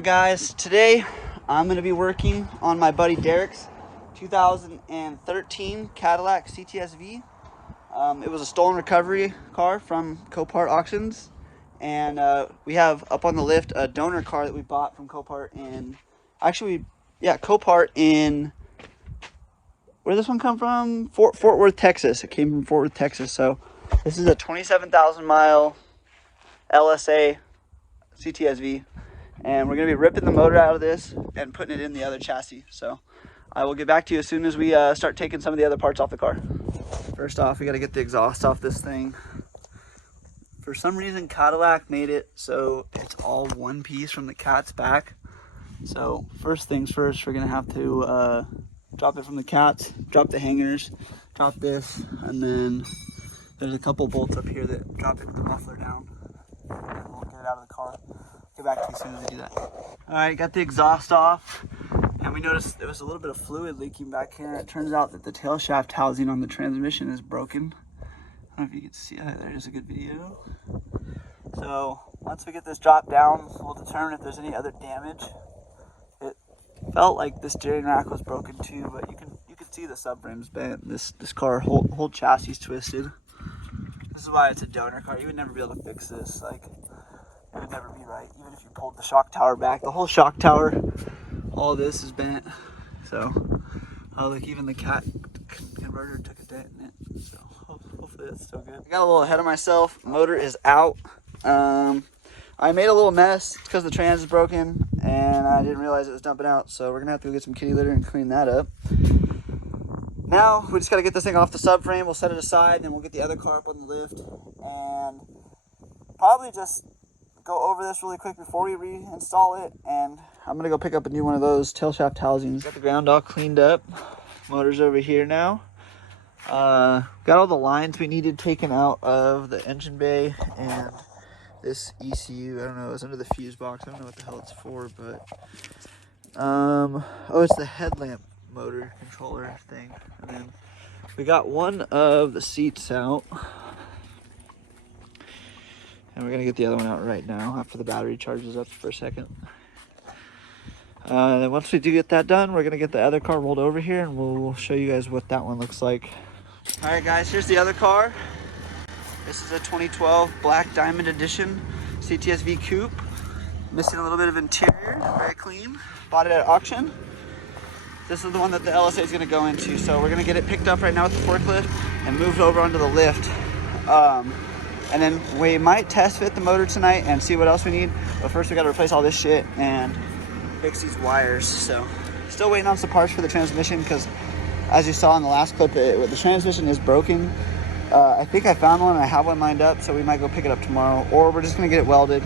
on, guys? Today I'm going to be working on my buddy Derek's 2013 Cadillac CTS-V. It was a stolen recovery car from Copart auctions, and we have up on the lift a donor car that we bought from Copart in, Copart in, where did this one come from? Fort Worth, Texas. It came from Fort Worth, Texas. So this is a 27,000 mile LSA CTS-V, and we're going to be ripping the motor out of this and putting it in the other chassis. So I will get back to you as soon as we start taking some of the other parts off the car. First off, we got to get the exhaust off this thing. For some reason, Cadillac made it so it's all one piece from the cat's back. So first things first, we're going to have to drop it from the cats, drop the hangers, drop this, and then there's a couple bolts up here that drop the muffler down. And we'll get it out of the car. Get back to you as soon as we do that. Alright, got the exhaust off, and we noticed there was a little bit of fluid leaking back here. It turns out that the tail shaft housing on the transmission is broken. I don't know if you can see that. There's a good video. So once we get this dropped down, we'll determine if there's any other damage. It felt like this steering rack was broken too, but you can see the subframe's bent. This car whole chassis is twisted. This is why it's a donor car. You would never be able to fix this. Like, it would never be right. Even if you pulled the shock tower back, the whole shock tower, all this is bent. So, like even the cat converter took a dent in it. So hopefully that's still good. I got a little ahead of myself. Motor is out. I made a little mess. It's because the trans is broken, and I didn't realize it was dumping out. So we're gonna have to go get some kitty litter and clean that up. Now we just got to get this thing off the subframe. We'll set it aside, and then we'll get the other car up on the lift, and probably just go over this really quick before we reinstall it. And I'm gonna go pick up a new one of those tail shaft housings. Got the ground all cleaned up. Motor's over here now. Got all the lines we needed taken out of the engine bay, and this ECU, I don't know, it's under the fuse box. I don't know what the hell it's for, but oh, it's the headlamp motor controller thing. And then we got one of the seats out, and we're gonna get the other one out right now after the battery charges up for a second. Then once we do get that done, we're gonna get the other car rolled over here, and we'll show you guys what that one looks like. All right, guys, here's the other car. This is a 2012 Black Diamond Edition CTS-V Coupe. Missing a little bit of interior, very clean. Bought it at auction. This is the one that the LSA is going to go into. So we're going to get it picked up right now with the forklift and moved over onto the lift. And then we might test fit the motor tonight and see what else we need. But first we got to replace all this shit and fix these wires. So still waiting on some parts for the transmission, because as you saw in the last clip, the transmission is broken. I think I found one and I have one lined up, so we might go pick it up tomorrow, or we're just going to get it welded.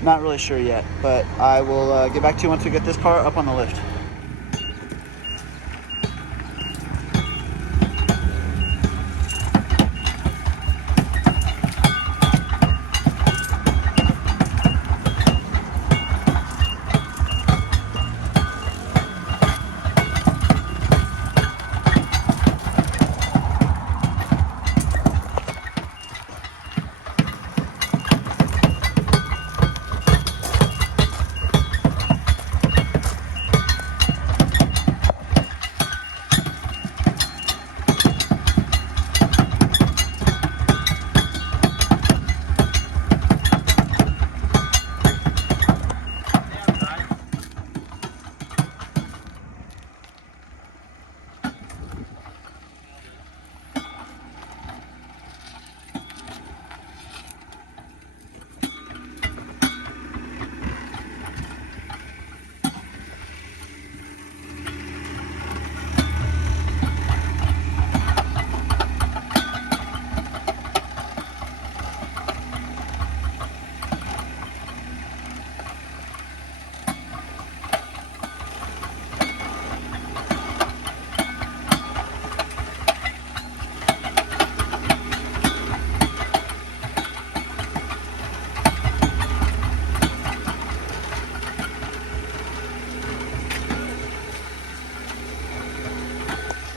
Not really sure yet, but I will get back to you once we get this car up on the lift.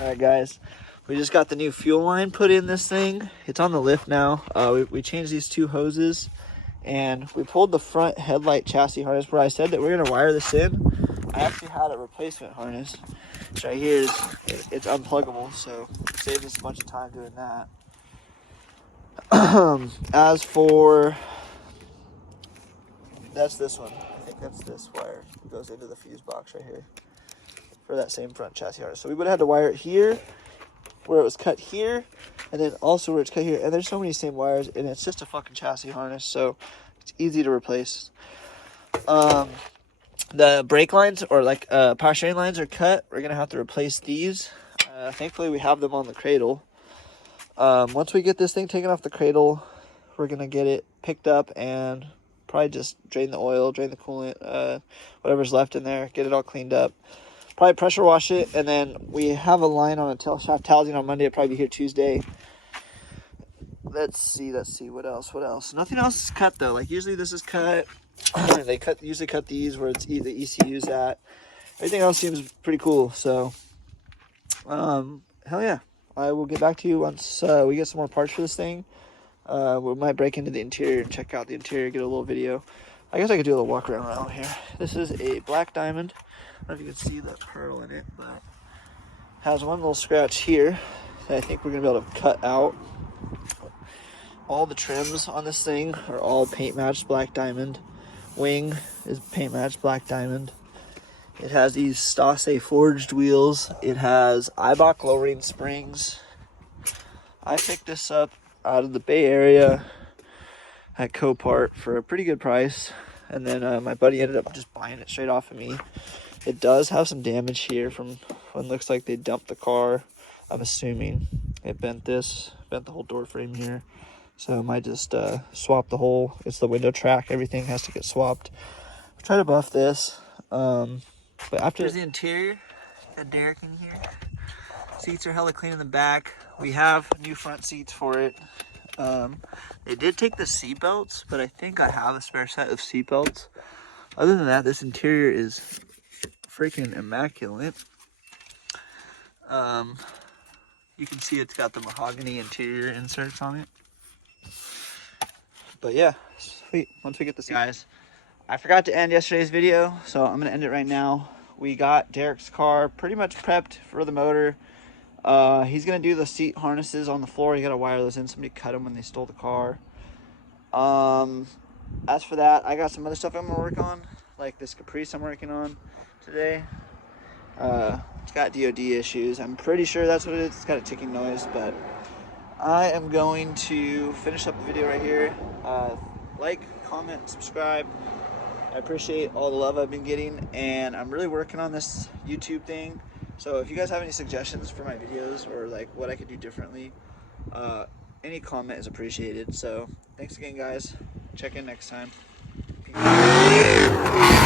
All right, guys, we just got the new fuel line put in this thing. It's on the lift now. We changed these two hoses, and we pulled the front headlight chassis harness where I said that we're gonna wire this in. I actually had a replacement harness. It's right here. It's unpluggable, so it saves us a bunch of time doing that. As for, that's this one. I think that's this wire. It goes into the fuse box right here for that same front chassis harness. So we would have had to wire it here, where it was cut here, and then also where it's cut here. And there's so many same wires, and it's just a fucking chassis harness, so it's easy to replace. The brake lines, or like power steering lines, are cut. We're gonna have to replace these. Thankfully, we have them on the cradle. Once we get this thing taken off the cradle, we're gonna get it picked up and probably just drain the oil, drain the coolant, whatever's left in there, get it all cleaned up. Probably pressure wash it, and then we have a line on a tail shaft housing on Monday. It'll probably be here Tuesday. Let's see, what else? Nothing else is cut though. Like usually this is cut. They usually cut these where it's the ECU's at. Everything else seems pretty cool. So, hell yeah. I will get back to you once we get some more parts for this thing. We might break into the interior and check out the interior, get a little video. I guess I could do a little walk around here. This is a black diamond. I don't know if you can see the pearl in it, but has one little scratch here that I think we're gonna be able to cut out. All the trims on this thing are all paint matched black diamond. Wing is paint matched black diamond. It has these Stase forged wheels. It has Eibach lowering springs. I picked this up out of the Bay Area at Copart for a pretty good price, and then my buddy ended up just buying it straight off of me. It does have some damage here from when it looks like they dumped the car. I'm assuming it bent the whole door frame here, so I might just swap the whole. It's the window track. Everything has to get swapped. I'll try to buff this. But after the interior, got Derek in here. Seats are hella clean in the back. We have new front seats for it. They did take the seat belts, but I think I have a spare set of seat belts. Other than that, this interior is freaking immaculate. You can see it's got the mahogany interior inserts on it. But yeah, sweet. Once we get the seat, guys. I forgot to end yesterday's video, so I'm gonna end it right now. We got Derek's car pretty much prepped for the motor. He's gonna do the seat harnesses on the floor. You gotta wire those in. Somebody cut them when they stole the car. As for that, I got some other stuff I'm gonna work on, like this Caprice I'm working on today. It's got DOD issues. I'm pretty sure that's what it is. It's got a ticking noise, but I am going to finish up the video right here. Like, comment, subscribe. I appreciate all the love I've been getting, and I'm really working on this YouTube thing. So if you guys have any suggestions for my videos, or like what I could do differently, any comment is appreciated. So thanks again, guys. Check in next time. Peace.